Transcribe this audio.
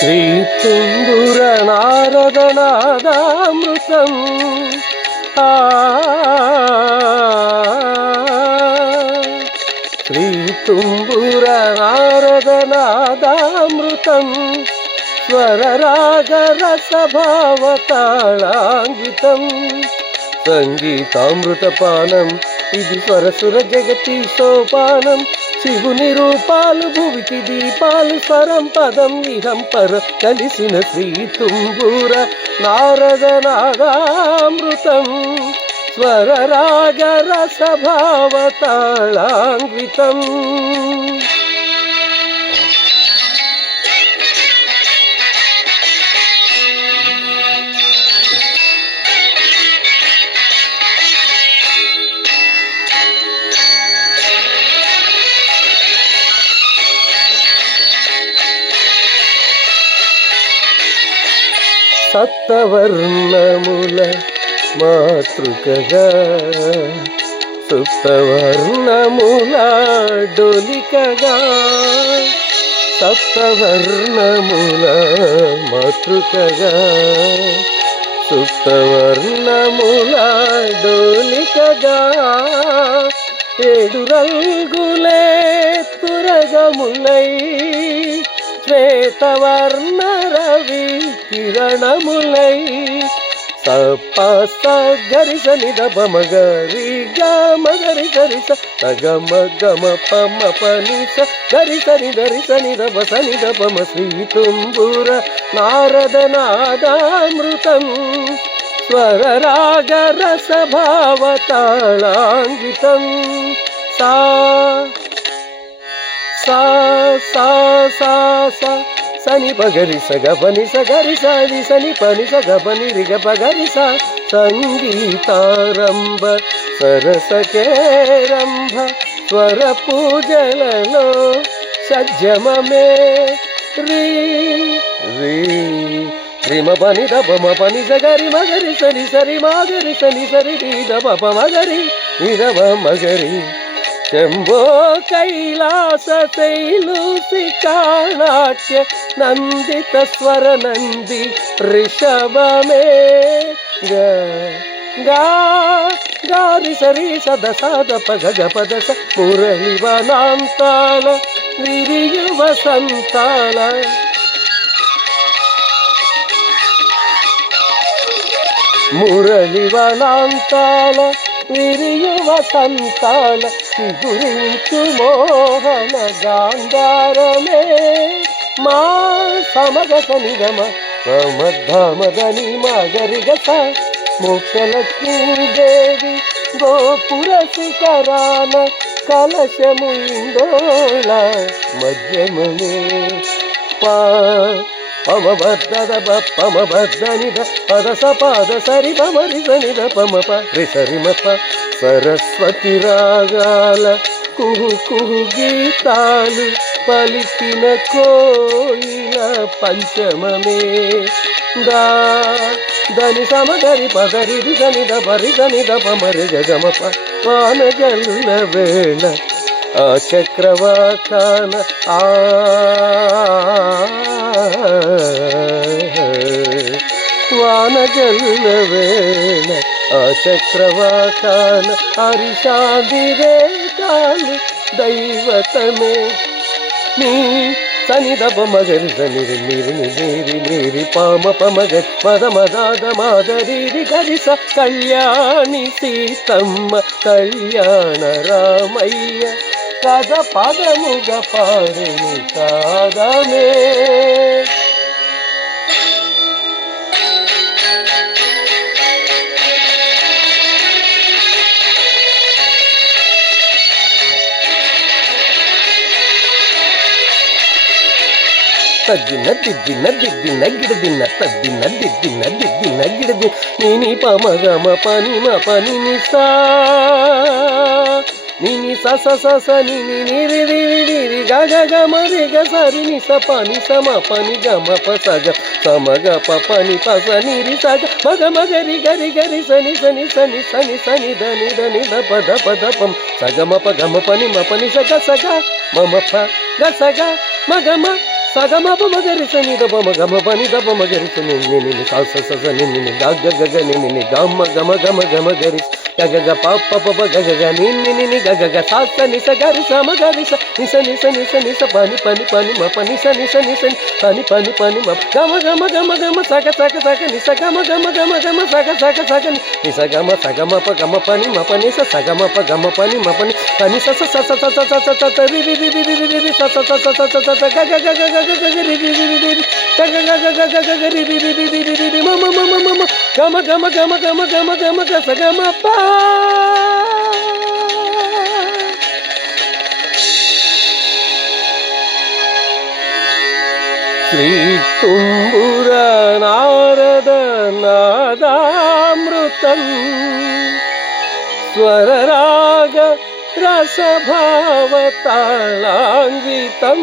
శ్రీ తుంబుర నారదనాదామృతం శ్రీ తుంబుర నారదనాదామృతం స్వరరాగరసభావతాళాంగితం సంగీతామృతపానం ఇది స్వరసుర జగతి సోపానం శివుని రూపాలు భువికి దీపాలు స్వరం పదం ఇహం పర కలిసిన శ్రీ తుంబుర నారదనాదామృతం స్వరరాగరసభావతాళాంగితం సప్తవర్ణముల మాతృకగా సుప్తవర్ణముల డొలికగా సప్తవర్ణముల మాతృకగా సుప్తవర్ణముల డొలికగా ఏడు రంగులే తురగములై శ్వేతవర్ణ రవి కిరణములై సప్ప గరి సని దప మగరి గరి సరి సగమ గమ పమ పని గరి సని దరి సని దప సని దపమ శ్రీ తుంబుర నారదనాదామృతం స్వరరాగరసభావతాళాంగితం సా సా సా సా సా సని పగరి సగ పని సగరి సని సని పని సగ పని రిగ పగరి సా సంగీతారంభ సరసకేరంభ స్వర పూజలలో సజ్జమమే రీ రీ రిమ పని దపమ పని సగరి మగరి సని సరి మాగరి సని సరి నీ దప మగరి నిరమ మగరి శంభో కైలాస శైలూసి కాణాట్య నందిత స్వర నంది రిషభమే గారి సరి సద సద పగ పద స మురళి వనాంతాల విరియు వసంతాల మురళి వనాంతాల విరియు వసంతాల చిగురించు మోహన గాంధారమే మా సమగ సనిగమ సమధమదని మగరిగస మోక్షలక్ష్మీదేవి గోపుర శిఖరాన కలశము ఇందోళ మధ్యమనే పమబద్ధద పమబద్ధనిద పద సపద సరి పమరి సనిద పమ పరి సరి మప సరస్వతి రాగాల కుహు కుహు గీతాలు పలికిన కోయిల పంచమమే దా దని సమగరి పదరి సనిద పరి సనిద పమరి గమప వానజల్ల వేళ ఆ చక్రవాకాన వానజల్ల వేళ ఆ చక్రవాకాన హరిషాదిరేకాలు దైవతమే నీ సని దప మగరి సని నీరి నీరి నీరి పామ పమగరి మద మదాద మాదరి గరి స కళ్యాణి సీతమ్మ కళ్యాణ రామయ్య కథ పదముగ పారుని సాదమే తద్దిన దిద్దిన దిద్దిన గిడదిన తద్దిన దిద్దిన దిద్దిన గిడది నీని పమగమ పని మ పని నిసా నిని సస సస నిని నిరి నిరి నిరి గగ గమ రి గ సరి ని స పని సమ పని గమ ప సగ సమగ ప పని ప స నిరి సగ మగ మగ రి గరి గరి సని సని సని సని సని దని దని ద ప ద పం సగ మ ప గమ పని మ పని సగ సగ మమ ప గ సగ మగ మ సగమ మగరి సని దబ మగమ పని దబ మగరి సని నిని స స స నిని గగ గగ నిని గమ గమ గమ గమ గరి గగ గ ప ప ప గగ గ నిని గగ గ స స ని స గరి స మ గరి స ని స ని స ని స ని స పని పని పని మ పని స ని స ని స పని పని పని మ గమ గమ గమ గమ సగ సగ సగ ని స గమ గమ గమ గమ సగ సగ సగ ని స గమ సగమ ప గమ పని మ పని స సగమ ప గమ పని మ పని పని స స స స స స స స రి రి రి రి రి రి స స స స స స స గ గ గ గ గ గ రి రి రి రి రి గ గ గ గ గ గ రి రి రి రి రి రి రి మ మ మ మ మ గమ గమ గమ గమ గమ గమ గ స గమ ప శ్రీ తుంబుర నారద నాదామృతం స్వరరాగ రసభావతాళాన్వితం